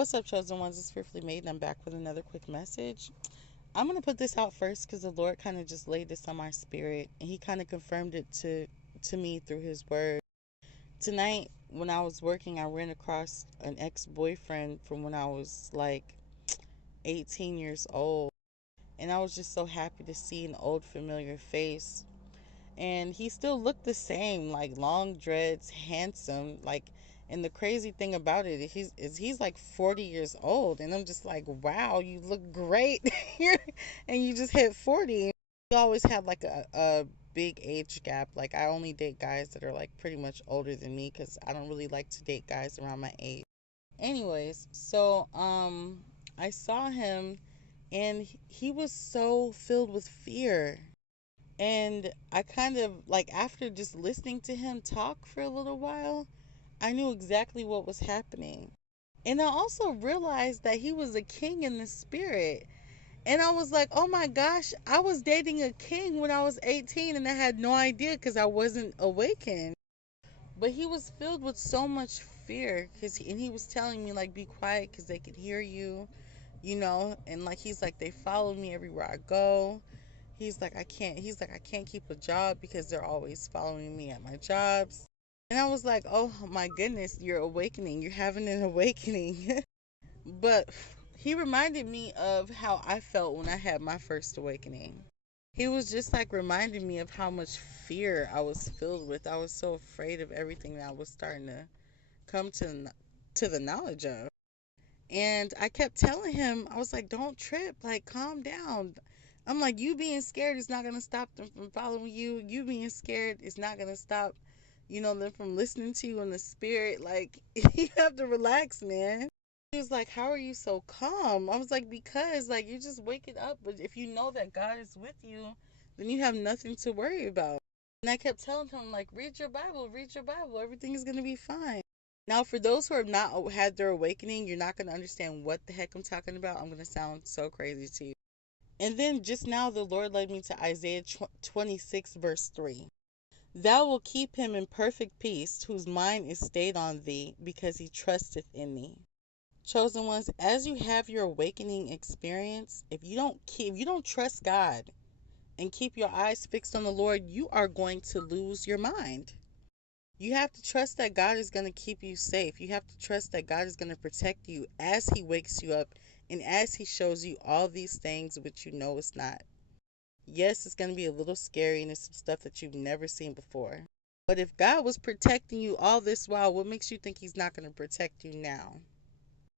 What's up, chosen ones? It's Fearfully Made, and I'm back with another quick message. I'm going to put this out first because the Lord kind of just laid this on my spirit, and He kind of confirmed it to me through His word. Tonight, when I was working, I ran across an ex-boyfriend from when I was like 18 years old, and I was just so happy to see an old familiar face. And he still looked the same, like long dreads, handsome, like. And the crazy thing about it is he's like 40 years old, and I'm just like, wow, you look great, and you just hit 40. We always have like a big age gap. Like I only date guys that are like pretty much older than me because I don't really like to date guys around my age. Anyways, so I saw him, and he was so filled with fear. And I kind of like, after just listening to him talk for a little while, I knew exactly what was happening. And I also realized that he was a king in the spirit. And I was like, oh my gosh, I was dating a king when I was 18 and I had no idea because I wasn't awakened. But he was filled with so much fear and he was telling me, like, be quiet because they could hear you, and like, he's like, they follow me everywhere I go. He's like, I can't keep a job because they're always following me at my jobs. And I was like, oh my goodness, you're awakening. You're having an awakening. But he reminded me of how I felt when I had my first awakening. He was just like reminding me of how much fear I was filled with. I was so afraid of everything that I was starting to come to the knowledge of. And I kept telling him, I was like, don't trip, like, calm down. I'm like, you being scared is not going to stop them from following you. You being scared is not going to stop, them from listening to you in the spirit. Like, you have to relax, man. He was like, how are you so calm? I was like, because, like, you're just waking up. But if you know that God is with you, then you have nothing to worry about. And I kept telling him, like, read your Bible, read your Bible. Everything is going to be fine. Now, for those who have not had their awakening, you're not going to understand what the heck I'm talking about. I'm going to sound so crazy to you. And then just now, the Lord led me to Isaiah 26, verse 3. Thou wilt keep him in perfect peace, whose mind is stayed on thee, because he trusteth in thee. Chosen ones, as you have your awakening experience, if you don't trust God and keep your eyes fixed on the Lord, you are going to lose your mind. You have to trust that God is going to keep you safe. You have to trust that God is going to protect you as He wakes you up and as He shows you all these things which you know it's not. Yes, it's going to be a little scary and it's some stuff that you've never seen before. But if God was protecting you all this while, what makes you think He's not going to protect you now?